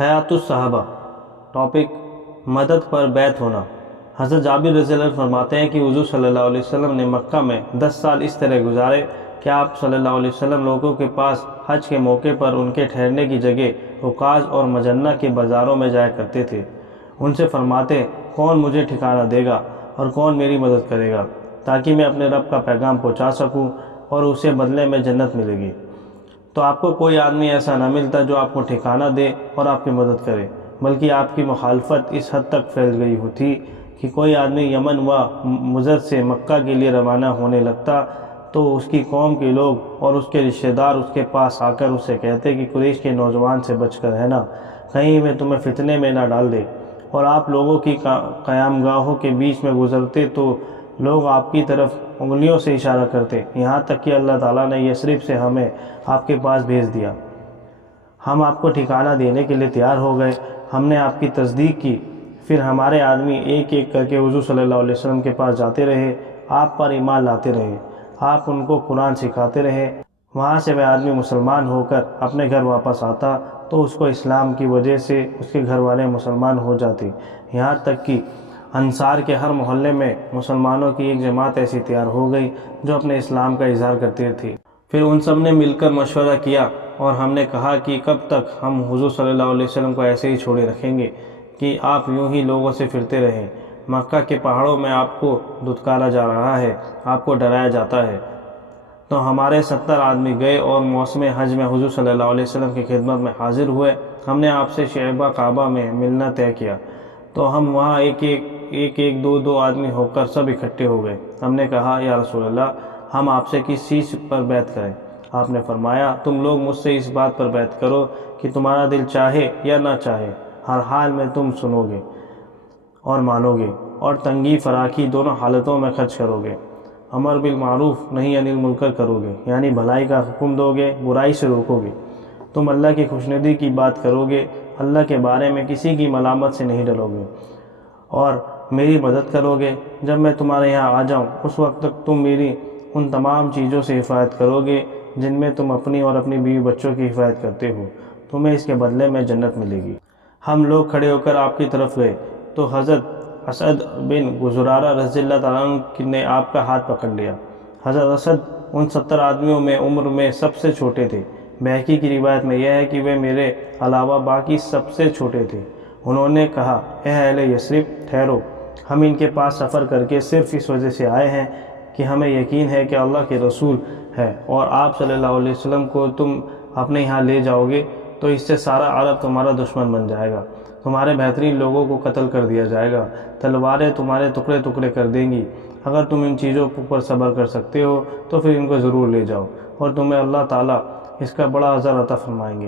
حیات الصحابہ ٹاپک مدد پر بیعت ہونا۔ حضرت جابر رضی اللہ عنہ فرماتے ہیں کہ حضور صلی اللہ علیہ وسلم نے مکہ میں 10 سال اس طرح گزارے کہ آپ صلی اللہ علیہ وسلم لوگوں کے پاس حج کے موقع پر ان کے ٹھہرنے کی جگہ عکاظ اور مجنہ کے بازاروں میں جایا کرتے تھے۔ ان سے فرماتے کون مجھے ٹھکانہ دے گا اور کون میری مدد کرے گا تاکہ میں اپنے رب کا پیغام پہنچا سکوں اور اسے بدلے میں جنت ملے گی۔ تو آپ کو کوئی آدمی ایسا نہ ملتا جو آپ کو ٹھکانہ دے اور آپ کی مدد کرے، بلکہ آپ کی مخالفت اس حد تک پھیل گئی ہوتی کہ کوئی آدمی یمن و مضر سے مکہ کے لیے روانہ ہونے لگتا تو اس کی قوم کے لوگ اور اس کے رشتہ دار اس کے پاس آ کر اسے کہتے کہ قریش کے نوجوان سے بچ کر رہنا، کہیں میں تمہیں فتنے میں نہ ڈال دے۔ اور آپ لوگوں کی قیام گاہوں کے بیچ میں گزرتے تو لوگ آپ کی طرف انگلیوں سے اشارہ کرتے، یہاں تک کہ اللہ تعالیٰ نے یثرب سے ہمیں آپ کے پاس بھیج دیا۔ ہم آپ کو ٹھکانہ دینے کے لیے تیار ہو گئے، ہم نے آپ کی تصدیق کی۔ پھر ہمارے آدمی ایک ایک کر کے حضور صلی اللہ علیہ وسلم کے پاس جاتے رہے، آپ پر ایمان لاتے رہے، آپ ان کو قرآن سکھاتے رہے۔ وہاں سے وہ آدمی مسلمان ہو کر اپنے گھر واپس آتا تو اس کو اسلام کی وجہ سے اس کے گھر والے مسلمان ہو جاتے، یہاں تک کہ انصار کے ہر محلے میں مسلمانوں کی ایک جماعت ایسی تیار ہو گئی جو اپنے اسلام کا اظہار کرتی تھی۔ پھر ان سب نے مل کر مشورہ کیا اور ہم نے کہا کہ کب تک ہم حضور صلی اللہ علیہ وسلم کو ایسے ہی چھوڑے رکھیں گے کہ آپ یوں ہی لوگوں سے پھرتے رہیں۔ مکہ کے پہاڑوں میں آپ کو دھتکارا جا رہا ہے، آپ کو ڈرایا جاتا ہے۔ تو ہمارے 70 آدمی گئے اور موسم حج میں حضور صلی اللہ علیہ وسلم کی خدمت میں حاضر ہوئے۔ ہم نے آپ سے شعبہ کعبہ میں ملنا طے کیا تو ہم وہاں ایک دو آدمی ہو کر سب اکٹھے ہو گئے۔ ہم نے کہا یا رسول اللہ، ہم آپ سے کس چیز پر بیعت کریں؟ آپ نے فرمایا تم لوگ مجھ سے اس بات پر بیعت کرو کہ تمہارا دل چاہے یا نہ چاہے، ہر حال میں تم سنو گے اور مانو گے اور تنگی فراخی دونوں حالتوں میں خرچ کرو گے، امر بالمعروف نہی عن المنکر کرو گے، یعنی بھلائی کا حکم دو گے، برائی سے روکو گے، تم اللہ کی خوشنودی کی بات کرو گے، اللہ کے بارے میں کسی کی ملامت سے نہیں ڈرو گے اور میری مدد کرو گے۔ جب میں تمہارے یہاں آ جاؤں اس وقت تک تم میری ان تمام چیزوں سے حفاظت کرو گے جن میں تم اپنی اور اپنی بیوی بچوں کی حفاظت کرتے ہو، تمہیں اس کے بدلے میں جنت ملے گی۔ ہم لوگ کھڑے ہو کر آپ کی طرف گئے تو حضرت اسد بن زرارہ رضی اللہ تعالیٰ عنہ نے آپ کا ہاتھ پکڑ لیا۔ حضرت اسد ان 70 آدمیوں میں عمر میں سب سے چھوٹے تھے۔ بہقی کی روایت میں یہ ہے کہ وہ میرے علاوہ باقی سب سے چھوٹے تھے۔ انہوں نے کہا اے اہل یثرب ٹھہرو، ہم ان کے پاس سفر کر کے صرف اس وجہ سے آئے ہیں کہ ہمیں یقین ہے کہ اللہ کے رسول ہے اور آپ صلی اللہ علیہ وسلم کو تم اپنے یہاں لے جاؤ گے تو اس سے سارا عرب تمہارا دشمن بن جائے گا، تمہارے بہترین لوگوں کو قتل کر دیا جائے گا، تلواریں تمہارے ٹکڑے ٹکڑے کر دیں گی۔ اگر تم ان چیزوں پر صبر کر سکتے ہو تو پھر ان کو ضرور لے جاؤ اور تمہیں اللہ تعالیٰ اس کا بڑا اجر عطا فرمائیں گے،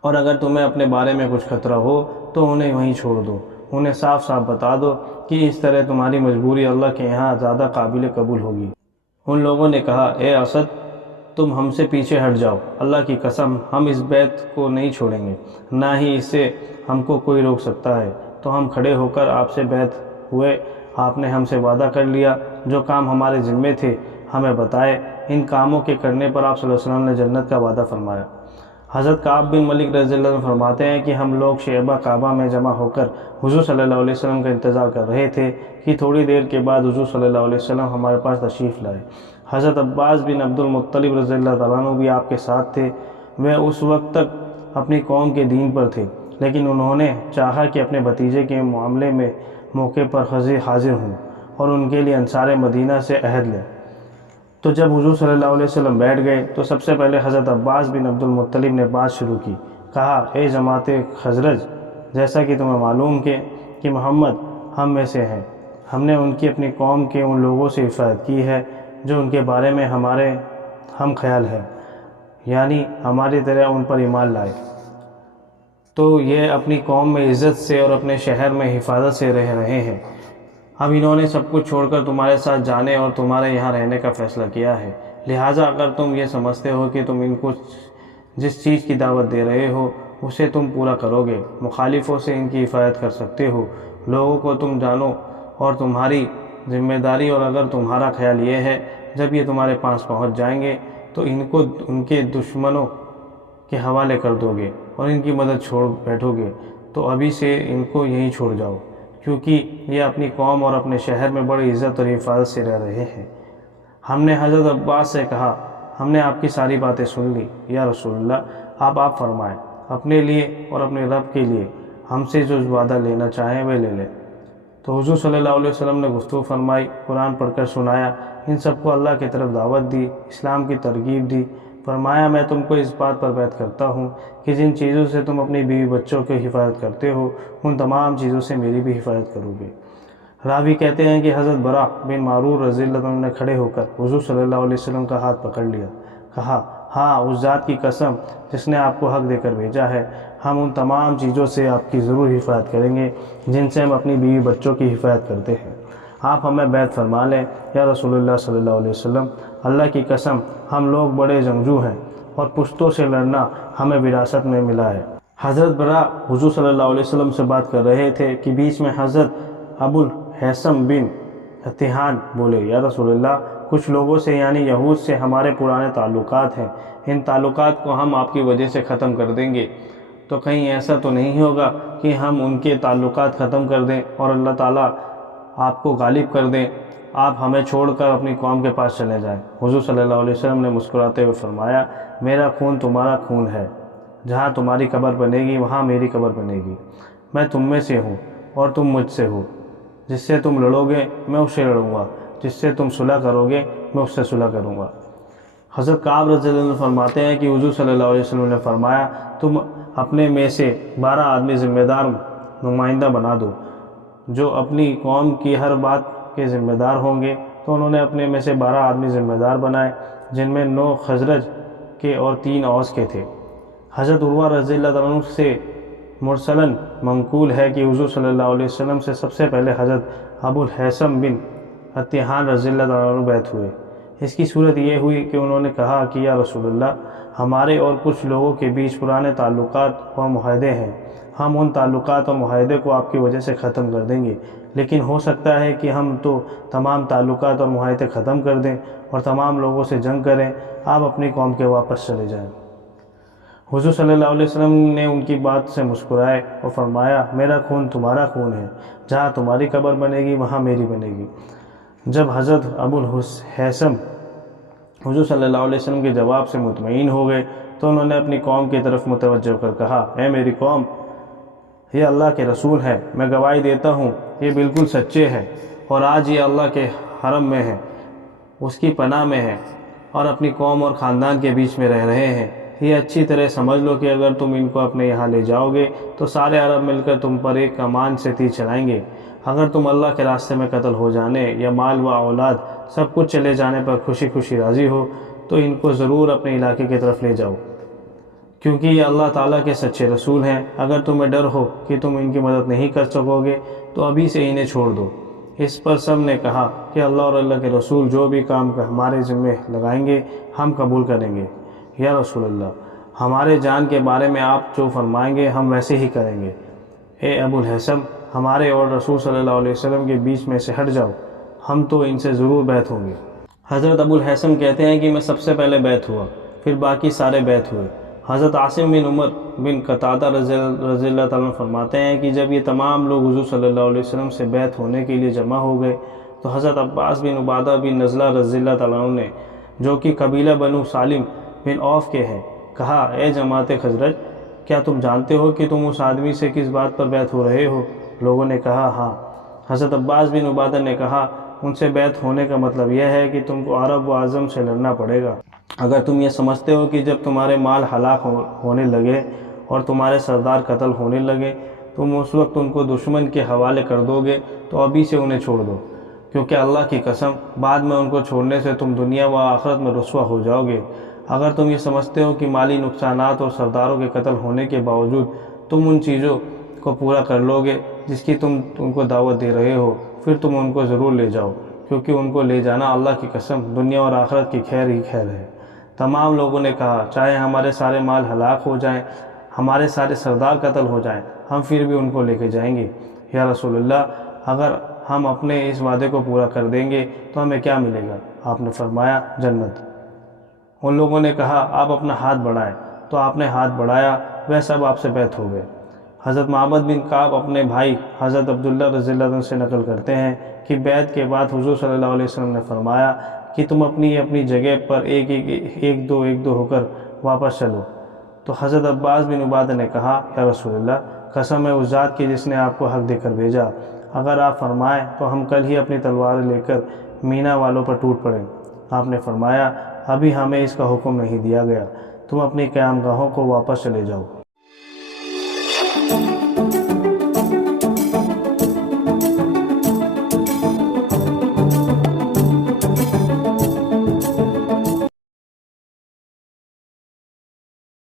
اور اگر تمہیں اپنے بارے میں کچھ خطرہ ہو تو انہیں وہیں چھوڑ دو، انہیں صاف صاف بتا دو کہ اس طرح تمہاری مجبوری اللہ کے یہاں زیادہ قابل قبول ہوگی۔ ان لوگوں نے کہا اے اسد تم ہم سے پیچھے ہٹ جاؤ، اللہ کی قسم ہم اس بیعت کو نہیں چھوڑیں گے، نہ ہی اس سے ہم کو کوئی روک سکتا ہے۔ تو ہم کھڑے ہو کر آپ سے بیعت ہوئے، آپ نے ہم سے وعدہ کر لیا، جو کام ہمارے ذمے تھے ہمیں بتائے، ان کاموں کے کرنے پر آپ صلی اللہ علیہ وسلم نے جنت کا وعدہ فرمایا۔ حضرت کعب بن ملک رضی اللہ عنہ فرماتے ہیں کہ ہم لوگ شعبہ کعبہ میں جمع ہو کر حضور صلی اللہ علیہ وسلم کا انتظار کر رہے تھے کہ تھوڑی دیر کے بعد حضور صلی اللہ علیہ وسلم ہمارے پاس تشریف لائے۔ حضرت عباس بن عبد المطلب رضی اللہ تعالیٰ عنہ بھی آپ کے ساتھ تھے۔ وہ اس وقت تک اپنی قوم کے دین پر تھے، لیکن انہوں نے چاہا کہ اپنے بھتیجے کے معاملے میں موقع پر حاضر ہوں اور ان کے لیے انصار مدینہ سے عہد لیں۔ تو جب حضور صلی اللہ علیہ وسلم بیٹھ گئے تو سب سے پہلے حضرت عباس بن عبد المطلب نے بات شروع کی، کہا اے جماعت خزرج، جیسا کہ تمہیں معلوم کہ محمد ہم میں سے ہیں، ہم نے ان کی اپنی قوم کے ان لوگوں سے حفاظت کی ہے جو ان کے بارے میں ہمارے ہم خیال ہے، یعنی ہماری طرح ان پر ایمان لائے، تو یہ اپنی قوم میں عزت سے اور اپنے شہر میں حفاظت سے رہ رہے ہیں۔ اب انہوں نے سب کچھ چھوڑ کر تمہارے ساتھ جانے اور تمہارے یہاں رہنے کا فیصلہ کیا ہے، لہٰذا اگر تم یہ سمجھتے ہو کہ تم ان کو جس چیز کی دعوت دے رہے ہو اسے تم پورا کرو گے، مخالفوں سے ان کی حفاظت کر سکتے ہو، لوگوں کو تم جانو اور تمہاری ذمہ داری، اور اگر تمہارا خیال یہ ہے جب یہ تمہارے پاس پہنچ جائیں گے تو ان کو ان کے دشمنوں کے حوالے کر دو گے اور ان کی مدد چھوڑ بیٹھو گے تو ابھی سے ان کو یہیں چھوڑ جاؤ، کیونکہ یہ اپنی قوم اور اپنے شہر میں بڑی عزت اور حفاظت سے رہ رہے ہیں۔ ہم نے حضرت عباس سے کہا، ہم نے آپ کی ساری باتیں سن لی، یا رسول اللہ آپ فرمائیں اپنے لیے اور اپنے رب کے لیے ہم سے جو وعدہ لینا چاہیں وہ لے لیں۔ تو حضور صلی اللہ علیہ وسلم نے گفتگو فرمائی، قرآن پڑھ کر سنایا، ان سب کو اللہ کی طرف دعوت دی، اسلام کی ترغیب دی۔ فرمایا میں تم کو اس بات پر بیعت کرتا ہوں کہ جن چیزوں سے تم اپنی بیوی بچوں کی حفاظت کرتے ہو ان تمام چیزوں سے میری بھی حفاظت کرو گے۔ راوی کہتے ہیں کہ حضرت برا بن معرور رضی اللہ عنہ نے کھڑے ہو کر حضور صلی اللہ علیہ وسلم کا ہاتھ پکڑ لیا، کہا ہاں اس ذات کی قسم جس نے آپ کو حق دے کر بھیجا ہے، ہم ان تمام چیزوں سے آپ کی ضرور حفاظت کریں گے جن سے ہم اپنی بیوی بچوں کی حفاظت کرتے ہیں۔ آپ ہمیں بیعت فرما لیں یا رسول اللہ صلی اللہ علیہ وسلم، اللہ کی قسم ہم لوگ بڑے جنگجو ہیں اور پشتوں سے لڑنا ہمیں وراثت میں ملا ہے۔ حضرت برا حضور صلی اللہ علیہ وسلم سے بات کر رہے تھے کہ بیچ میں حضرت ابو الحیثم بن اتحان بولے، یا رسول اللہ کچھ لوگوں سے یعنی یہود سے ہمارے پرانے تعلقات ہیں، ان تعلقات کو ہم آپ کی وجہ سے ختم کر دیں گے، تو کہیں ایسا تو نہیں ہوگا کہ ہم ان کے تعلقات ختم کر دیں اور اللہ تعالیٰ آپ کو غالب کر دیں، آپ ہمیں چھوڑ کر اپنی قوم کے پاس چلے جائیں۔ حضور صلی اللہ علیہ وسلم نے مسکراتے ہوئے فرمایا، میرا خون تمہارا خون ہے، جہاں تمہاری قبر بنے گی وہاں میری قبر بنے گی، میں تم میں سے ہوں اور تم مجھ سے ہو، جس سے تم لڑو گے میں اس سے لڑوں گا، جس سے تم صلح کرو گے میں اس سے صلح کروں گا۔ حضرت کعب رضی اللہ عنہ فرماتے ہیں کہ حضور صلی اللہ علیہ وسلم نے فرمایا، تم اپنے میں سے 12 آدمی ذمہ دار نمائندہ بنا دو جو اپنی قوم کی ہر بات کے ذمہ دار ہوں گے۔ تو انہوں نے اپنے میں سے 12 آدمی ذمہ دار بنائے، جن میں 9 خزرج کے اور 3 اوس کے تھے۔ حضرت عروہ رضی اللہ عنہ سے مرسلاً منقول ہے کہ حضور صلی اللہ علیہ وسلم سے سب سے پہلے حضرت ابو الحیثم بن اتحان رضی اللہ عنہ بیعت ہوئے۔ اس کی صورت یہ ہوئی کہ انہوں نے کہا کہ یا رسول اللہ ہمارے اور کچھ لوگوں کے بیچ پرانے تعلقات اور معاہدے ہیں، ہم ان تعلقات اور معاہدے کو آپ کی وجہ سے ختم کر دیں گے، لیکن ہو سکتا ہے کہ ہم تو تمام تعلقات اور معاہدے ختم کر دیں اور تمام لوگوں سے جنگ کریں، آپ اپنی قوم کے واپس چلے جائیں۔ حضور صلی اللہ علیہ وسلم نے ان کی بات سے مسکرائے اور فرمایا، میرا خون تمہارا خون ہے، جہاں تمہاری قبر بنے گی وہاں میری بنے گی۔ جب حضرت ابو الحیثم حضور صلی اللہ علیہ وسلم کے جواب سے مطمئن ہو گئے تو انہوں نے اپنی قوم کی طرف متوجہ کر کہا، اے میری قوم، یہ اللہ کے رسول ہیں، میں گواہی دیتا ہوں یہ بالکل سچے ہیں اور آج یہ اللہ کے حرم میں ہیں، اس کی پناہ میں ہیں اور اپنی قوم اور خاندان کے بیچ میں رہ رہے ہیں۔ یہ اچھی طرح سمجھ لو کہ اگر تم ان کو اپنے یہاں لے جاؤ گے تو سارے عرب مل کر تم پر ایک کمان سے تیر چلائیں گے۔ اگر تم اللہ کے راستے میں قتل ہو جانے یا مال و اولاد سب کچھ چلے جانے پر خوشی خوشی راضی ہو تو ان کو ضرور اپنے علاقے کی طرف لے جاؤ، کیونکہ یہ اللہ تعالیٰ کے سچے رسول ہیں۔ اگر تمہیں ڈر ہو کہ تم ان کی مدد نہیں کر سکو گے تو ابھی سے انہیں چھوڑ دو۔ اس پر سب نے کہا کہ اللہ اور اللہ کے رسول جو بھی کام ہمارے ذمہ لگائیں گے ہم قبول کریں گے، یا رسول اللہ ہمارے جان کے بارے میں آپ جو فرمائیں گے ہم ویسے ہی کریں گے۔ اے ابو الحیثم، ہمارے اور رسول صلی اللہ علیہ وسلم کے بیچ میں سے ہٹ جاؤ، ہم تو ان سے ضرور بیعت ہوں گے۔ حضرت ابو الحیثم کہتے ہیں کہ میں سب سے پہلے بیعت ہوا، پھر باقی سارے بیعت ہوئے۔ حضرت عاصم بن عمر بن قتادہ رضی اللہ تعالیٰ فرماتے ہیں کہ جب یہ تمام لوگ حضور صلی اللہ علیہ وسلم سے بیعت ہونے کے لیے جمع ہو گئے تو حضرت عباس بن عبادہ بن نزلہ رضی اللہ تعالیٰ نے، جو کہ قبیلہ بنو سالم بن عوف کے ہیں، کہا، اے جماعت خزرج، کیا تم جانتے ہو کہ تم اس آدمی سے کس بات پر بیعت ہو رہے ہو؟ لوگوں نے کہا ہاں۔ حضرت عباس بن عبادہ نے کہا، ان سے بیعت ہونے کا مطلب یہ ہے کہ تم کو عرب و اعظم سے لڑنا پڑے گا۔ اگر تم یہ سمجھتے ہو کہ جب تمہارے مال ہلاک ہونے لگے اور تمہارے سردار قتل ہونے لگے تم اس وقت ان کو دشمن کے حوالے کر دو گے تو ابھی سے انہیں چھوڑ دو، کیونکہ اللہ کی قسم بعد میں ان کو چھوڑنے سے تم دنیا و آخرت میں رسوا ہو جاؤ گے۔ اگر تم یہ سمجھتے ہو کہ مالی نقصانات اور سرداروں کے قتل ہونے کے باوجود تم ان چیزوں کو پورا کر لو گے جس کی تم ان کو دعوت دے رہے ہو، پھر تم ان کو ضرور لے جاؤ، کیونکہ ان کو لے جانا اللہ کی قسم دنیا اور آخرت کی خیر ہی خیر ہے۔ تمام لوگوں نے کہا، چاہے ہمارے سارے مال ہلاک ہو جائیں، ہمارے سارے سردار قتل ہو جائیں، ہم پھر بھی ان کو لے کے جائیں گے۔ یا رسول اللہ، اگر ہم اپنے اس وعدے کو پورا کر دیں گے تو ہمیں کیا ملے گا؟ آپ نے فرمایا، جنت۔ ان لوگوں نے کہا، آپ اپنا ہاتھ بڑھائیں، تو آپ نے ہاتھ بڑھایا وہ سب آپ سے بیعت ہو گئے۔ حضرت معبد بن کعب اپنے بھائی حضرت عبداللہ رضی اللہ عنہ سے نقل کرتے ہیں کہ بیعت کے بعد حضور صلی اللہ علیہ وسلم نے فرمایا کہ تم اپنی اپنی جگہ پر ایک دو ہو کر واپس چلو۔ تو حضرت عباس بن عبادہ نے کہا یا رسول اللہ، قسم ہے اس ذات کی جس نے آپ کو حق دے کر بھیجا، اگر آپ فرمائیں تو ہم کل ہی اپنی تلواریں لے کر مینا والوں پر ٹوٹ پڑیں۔ آپ نے فرمایا ابھی ہمیں اس کا حکم نہیں دیا گیا، تم اپنی قیام گاہوں کو واپس چلے جاؤ۔